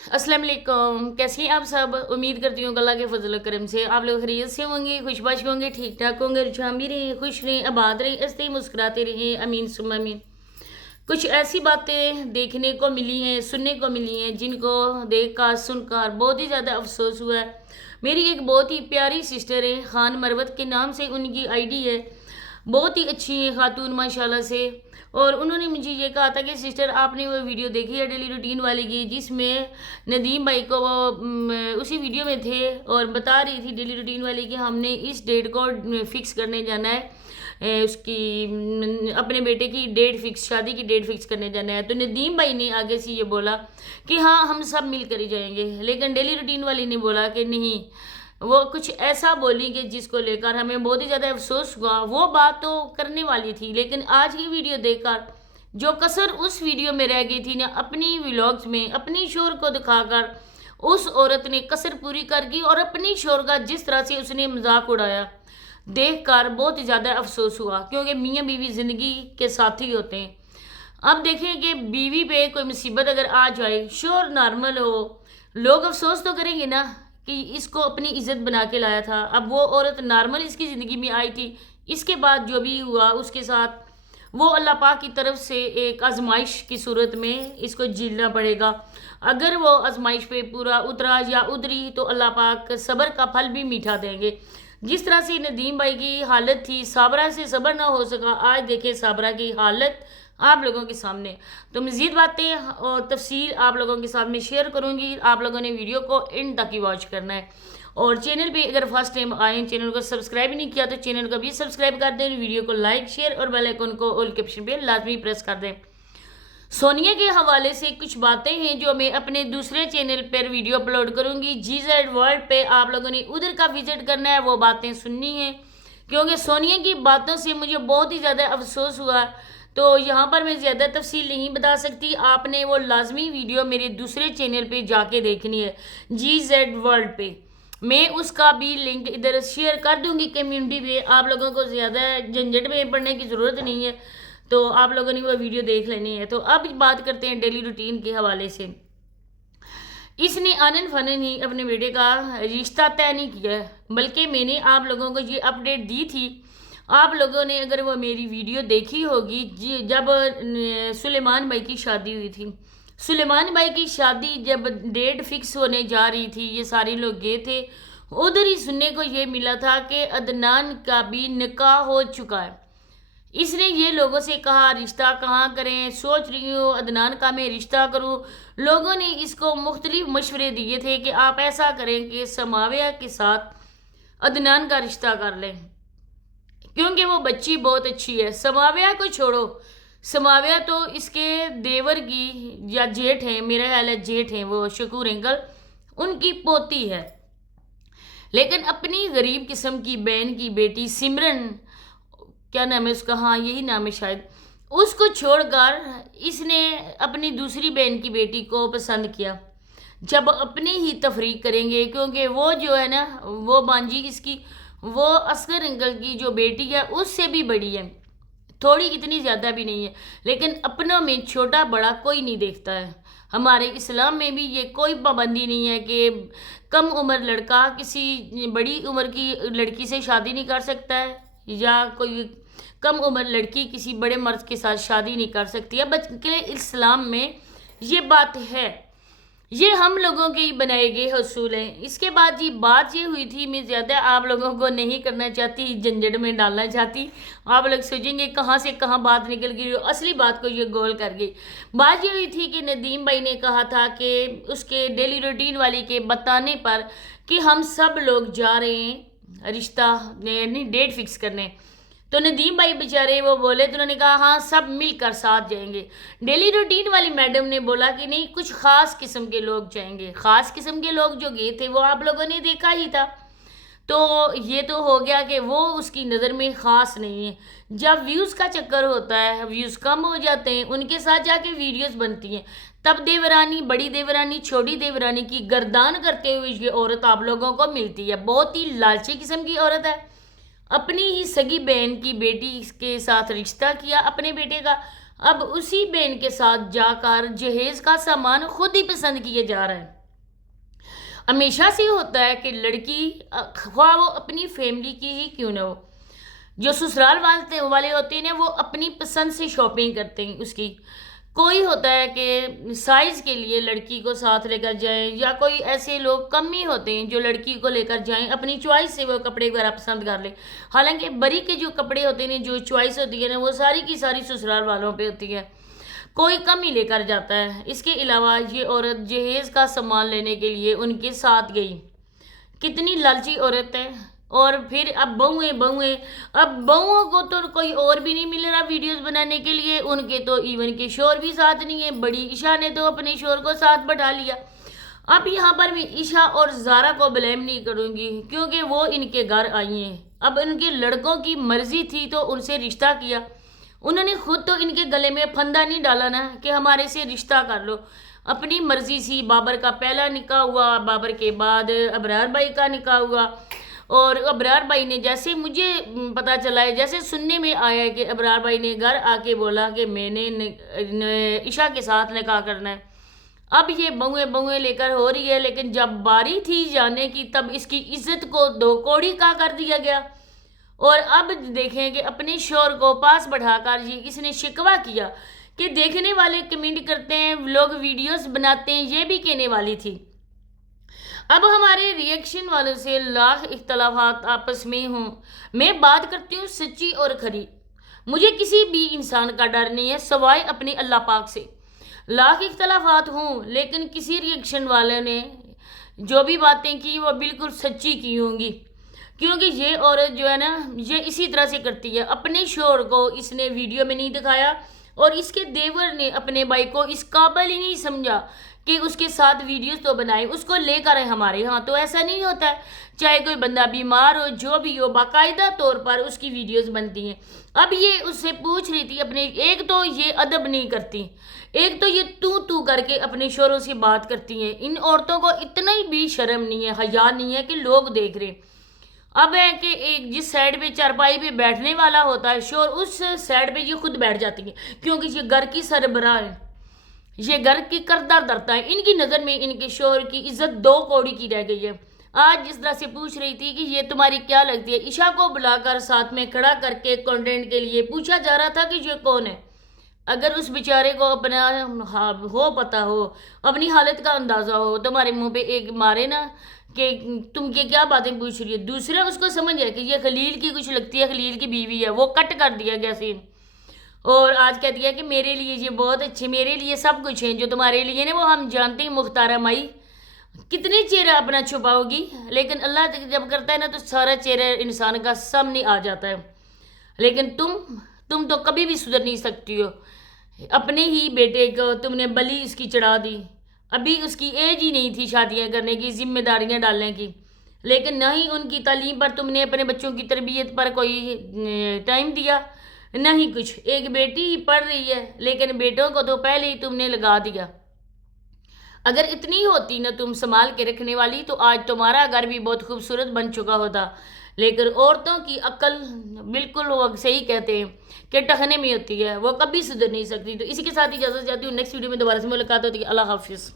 अस्सलाम वालेकुम। कैसे हैं आप सब? उम्मीद करती हूँ अल्लाह के फजल और करम से आप लोग खैरियत से होंगे, खुशबाश होंगे, ठीक ठाक होंगे, रुझान भी रहें, खुश रहें, आबाद रहें, हंसते मुस्कुराते रहें। अमीन सुम्मा अमीन। कुछ ऐसी बातें देखने को मिली हैं, सुनने को मिली हैं, जिनको देख कर सुनकर बहुत ही ज़्यादा अफसोस हुआ है। मेरी एक बहुत ही प्यारी सिस्टर है, खान मरवत के नाम से उनकी आईडी है। बहुत ही अच्छी है खातून माशाल्लाह से। और उन्होंने मुझे ये कहा था कि सिस्टर आपने वो वीडियो देखी है डेली रूटीन वाली की, जिसमें नदीम भाई को वो उसी वीडियो में थे और बता रही थी डेली रूटीन वाली कि हमने इस डेट को फिक्स करने जाना है, उसकी अपने बेटे की डेट फिक्स, शादी की डेट फिक्स करने जाना है। तो नदीम भाई ने आगे से ये बोला कि हाँ हम सब मिल कर ही जाएंगे, लेकिन डेली रूटीन वाली ने बोला कि नहीं। वो कुछ ऐसा बोली कि जिसको लेकर हमें बहुत ही ज़्यादा अफसोस हुआ। वो बात तो करने वाली थी, लेकिन आज की वीडियो देखकर जो कसर उस वीडियो में रह गई थी ना, अपनी व्लॉग्स में अपनी शोर को दिखाकर उस औरत ने कसर पूरी कर दी। और अपनी शोर का जिस तरह से उसने मजाक उड़ाया, देखकर बहुत ही ज़्यादा अफसोस हुआ, क्योंकि मियाँ बीवी ज़िंदगी के साथी होते हैं। अब देखें कि बीवी पे कोई मुसीबत अगर आ जाए, शोर नॉर्मल हो, लोग अफसोस तो करेंगे ना कि इसको अपनी इज्जत बना के लाया था। अब वो औरत नॉर्मल इसकी ज़िंदगी में आई थी, इसके बाद जो भी हुआ उसके साथ वो अल्लाह पाक की तरफ से एक आजमाइश की सूरत में इसको झेलना पड़ेगा। अगर वो आजमाइश पे पूरा उतरा या उतरी तो अल्लाह पाक सब्र का फल भी मीठा देंगे। जिस तरह से नदीम भाई की हालत थी, साबरा से सब्र ना हो सका, आज देखें साबरा की हालत आप लोगों के सामने। तो मज़ीद बातें और तफसील आप लोगों के साथ में शेयर करूंगी। आप लोगों ने वीडियो को एंड तक ही वॉच करना है। और चैनल पे अगर फर्स्ट टाइम आए, चैनल को सब्सक्राइब नहीं किया तो चैनल को भी सब्सक्राइब कर दें, वीडियो को लाइक शेयर और बेल आइकन को ऑल के ऑप्शन पे लाजमी प्रेस कर दें। सोनिया के हवाले से कुछ बातें हैं जो मैं अपने दूसरे चैनल पर वीडियो अपलोड करूंगी। GZ वर्ल्ड पे आप लोगों ने उधर का विजिट करना है, वो बातें सुननी है, क्योंकि सोनिया की बातों से मुझे बहुत ही ज़्यादा अफसोस हुआ। तो यहाँ पर मैं ज़्यादा तफसील नहीं बता सकती, आपने वो लाजमी वीडियो मेरे दूसरे चैनल पे जाके देखनी है, GZ वर्ल्ड पे। मैं उसका भी लिंक इधर शेयर कर दूंगी कम्युनिटी पे। आप लोगों को ज़्यादा झंझट में पड़ने की ज़रूरत नहीं है, तो आप लोगों ने वो वीडियो देख लेनी है। तो अब बात करते हैं डेली रूटीन के हवाले से। इसने आनन फनन ही अपने बेटे का रिश्ता तय नहीं किया है, बल्कि मैंने आप लोगों को ये अपडेट दी थी। आप लोगों ने अगर वो मेरी वीडियो देखी होगी जब सुलेमान भाई की शादी हुई थी, सुलेमान भाई की शादी जब डेट फिक्स होने जा रही थी, ये सारे लोग गए थे। उधर ही सुनने को ये मिला था कि अदनान का भी निकाह हो चुका है। इसने ये लोगों से कहा रिश्ता कहाँ करें, सोच रही हूँ अदनान का मैं रिश्ता करूँ। लोगों ने इसको मुख्तलिफ मशवरे दिए थे कि आप ऐसा करें कि समाविया के साथ अदनान का रिश्ता कर लें, क्योंकि वो बच्ची बहुत अच्छी है। समाविया को छोड़ो, समाविया तो इसके देवर की या जेठ है, मेरा ख्याल है जेठ है, वो शकूर अंकल उनकी पोती है। लेकिन अपनी गरीब किस्म की बहन की बेटी सिमरन, क्या नाम है उसका, हाँ यही नाम है शायद, उसको छोड़कर इसने अपनी दूसरी बहन की बेटी को पसंद किया। जब अपनी ही तफरीक करेंगे, क्योंकि वो जो है ना, वो बांजी इसकी, वो असगर अंकल की जो बेटी है उससे भी बड़ी है, थोड़ी, इतनी ज़्यादा भी नहीं है। लेकिन अपनों में छोटा बड़ा कोई नहीं देखता है। हमारे इस्लाम में भी ये कोई पाबंदी नहीं है कि कम उम्र लड़का किसी बड़ी उम्र की लड़की से शादी नहीं कर सकता है, या कोई कम उम्र लड़की किसी बड़े मर्द के साथ शादी नहीं कर सकती है। बल्कि इस्लाम में ये बात है, ये हम लोगों के ही बनाए गए हसूल हैं। इसके बाद ये बात ये हुई थी, मैं ज़्यादा आप लोगों को नहीं करना चाहती, झंझट में डालना चाहती। आप लोग सोचेंगे कहाँ से कहाँ बात निकल गई, असली बात को ये गोल कर गई। बात ये हुई थी कि नदीम भाई ने कहा था कि उसके डेली रूटीन वाली के बताने पर कि हम सब लोग जा रहे हैं रिश्ता यानी डेट फिक्स करने। तो नदीम भाई बेचारे वो बोले, तो उन्होंने कहा हाँ सब मिलकर साथ जाएंगे। डेली रूटीन वाली मैडम ने बोला कि नहीं, कुछ खास किस्म के लोग जाएंगे। खास किस्म के लोग जो गए थे वो आप लोगों ने देखा ही था। तो ये तो हो गया कि वो उसकी नज़र में ख़ास नहीं है। जब व्यूज़ का चक्कर होता है, व्यूज़ कम हो जाते हैं, उनके साथ जाके वीडियोस बनती हैं, तब देवरानी, बड़ी देवरानी, छोटी देवरानी की गर्दान करते हुए ये औरत आप लोगों को मिलती है। बहुत ही लालची किस्म की औरत है। अपनी ही सगी बहन की बेटी के साथ रिश्ता किया अपने बेटे का। اب اسی بہن کے ساتھ جا کر جہیز کا سامان خود ہی پسند کیے جا رہا ہے۔ ہمیشہ سے ہوتا ہے کہ لڑکی خواہ وہ اپنی فیملی کی ہی کیوں نہ ہو، جو سسرال والے ہوتے ہیں وہ اپنی پسند سے شاپنگ کرتے ہیں اس کی۔ کوئی ہوتا ہے کہ سائز کے لیے لڑکی کو ساتھ لے کر جائیں، یا کوئی ایسے لوگ کم ہی ہوتے ہیں جو لڑکی کو لے کر جائیں اپنی چوائس سے وہ کپڑے وغیرہ پسند کر لیں۔ حالانکہ بری کے جو کپڑے ہوتے ہیں جو چوائس ہوتی ہے نا وہ ساری کی ساری سسرال والوں پہ ہوتی ہے، کوئی کم ہی لے کر جاتا ہے۔ اس کے علاوہ یہ عورت جہیز کا سامان لینے کے لیے ان کے ساتھ گئی، کتنی لالچی عورت ہے۔ اور پھر اب بہوؤں کو تو کوئی اور بھی نہیں مل رہا ویڈیوز بنانے کے لیے، ان کے تو ایون کے شور بھی ساتھ نہیں ہے، بڑی عشاء نے تو اپنے شور کو ساتھ بٹھا لیا۔ اب یہاں پر میں عشاء اور زارا کو بلیم نہیں کروں گی کیونکہ وہ ان کے گھر آئی ہیں، اب ان کے لڑکوں کی مرضی تھی تو ان سے رشتہ کیا، انہوں نے خود تو ان کے گلے میں پھندا نہیں ڈالا نا کہ ہمارے سے رشتہ کر لو، اپنی مرضی سی۔ بابر کا پہلا نکاح ہوا، بابر کے بعد ابرار بھائی کا نکاح ہوا، اور ابرار بھائی نے جیسے مجھے پتا چلا ہے، جیسے سننے میں آیا ہے کہ ابرار بھائی نے گھر آ کے بولا کہ میں نے عشاء کے ساتھ نکاح کرنا ہے۔ اب یہ بہویں لے کر ہو رہی ہے، لیکن جب باری تھی جانے کی تب اس کی عزت کو دو کوڑی کا کر دیا گیا۔ اور اب دیکھیں کہ اپنے شوہر کو پاس بٹھا کر اس نے شکوہ کیا کہ دیکھنے والے کمنٹ کرتے ہیں، لوگ ویڈیوز بناتے ہیں، یہ بھی کہنے والی تھی۔ اب ہمارے ریئیکشن والوں سے لاکھ اختلافات آپس میں ہوں، میں بات کرتی ہوں سچی اور کھری، مجھے کسی بھی انسان کا ڈر نہیں ہے سوائے اپنے اللہ پاک سے۔ لاکھ اختلافات ہوں لیکن کسی ریئیکشن والے نے جو بھی باتیں کی وہ بالکل سچی کی ہوں گی، کیونکہ یہ عورت جو ہے نا یہ اسی طرح سے کرتی ہے۔ اپنے شوہر کو اس نے ویڈیو میں نہیں دکھایا، اور اس کے دیور نے اپنے بھائی کو اس قابل ہی نہیں سمجھا کہ اس کے ساتھ ویڈیوز تو بنائے، اس کو لے کر ہمارے ہاں تو ایسا نہیں ہوتا ہے، چاہے کوئی بندہ بیمار ہو جو بھی ہو باقاعدہ طور پر اس کی ویڈیوز بنتی ہیں۔ اب یہ اس سے پوچھ رہی تھی اپنے، ایک تو یہ ادب نہیں کرتی، ایک تو یہ تو کر کے اپنے شوہروں سے بات کرتی ہیں۔ ان عورتوں کو اتنا ہی بھی شرم نہیں ہے، حیا نہیں ہے کہ لوگ دیکھ رہے ہیں۔ اب ہے کہ ایک جس سائڈ پہ چارپائی پہ بیٹھنے والا ہوتا ہے شوہر، اس سائڈ پہ یہ خود بیٹھ جاتی ہیں، کیونکہ یہ گھر کی سربراہ ہے، یہ گھر کی کردار درتا ہے۔ ان کی نظر میں ان کے شوہر کی عزت دو کوڑی کی رہ گئی ہے۔ آج جس طرح سے پوچھ رہی تھی کہ یہ تمہاری کیا لگتی ہے، عشاء کو بلا کر ساتھ میں کھڑا کر کے کنٹینٹ کے لیے پوچھا جا رہا تھا کہ یہ کون ہے۔ اگر اس بیچارے کو اپنا ہو پتہ ہو، اپنی حالت کا اندازہ ہو، تمہارے منہ پہ ایک مارے نا کہ تم یہ کیا باتیں پوچھ رہی ہے، دوسرا اس کو سمجھ ہے کہ یہ خلیل کی کچھ لگتی ہے، خلیل کی بیوی ہے، وہ کٹ کر دیا گیا سین، اور آج کہہ دیا کہ میرے لیے یہ بہت اچھے، میرے لیے سب کچھ ہیں جو تمہارے لیے نا وہ ہم جانتے ہیں۔ مختارہ مائی کتنے چہرہ اپنا چھپاؤ گی، لیکن اللہ جب کرتا ہے نا تو سارا چہرہ انسان کا سامنے آ جاتا ہے، لیکن تم تو کبھی بھی سدھر نہیں سکتی ہو۔ اپنے ہی بیٹے کو تم نے بلی اس کی چڑھا دی، ابھی اس کی ایج ہی نہیں تھی شادیاں کرنے کی، ذمہ داریاں ڈالنے کی، لیکن نہ ہی ان کی تعلیم پر تم نے اپنے بچوں کی تربیت پر کوئی ٹائم دیا، نہ ہی کچھ۔ ایک بیٹی ہی پڑھ رہی ہے لیکن بیٹوں کو تو پہلے ہی تم نے لگا دیا۔ اگر اتنی ہوتی نہ تم سنبھال کے رکھنے والی تو آج تمہارا گھر بھی بہت خوبصورت بن چکا ہوتا، لیکن عورتوں کی عقل بالکل وہ صحیح کہتے ہیں کہ ٹخنے میں ہوتی ہے، وہ کبھی سدھر نہیں سکتی۔ تو اسی کے ساتھ اجازت چاہتی ہوں، نیکسٹ ویڈیو میں دوبارہ سے ملاقات ہوتی ہے۔ اللہ حافظ۔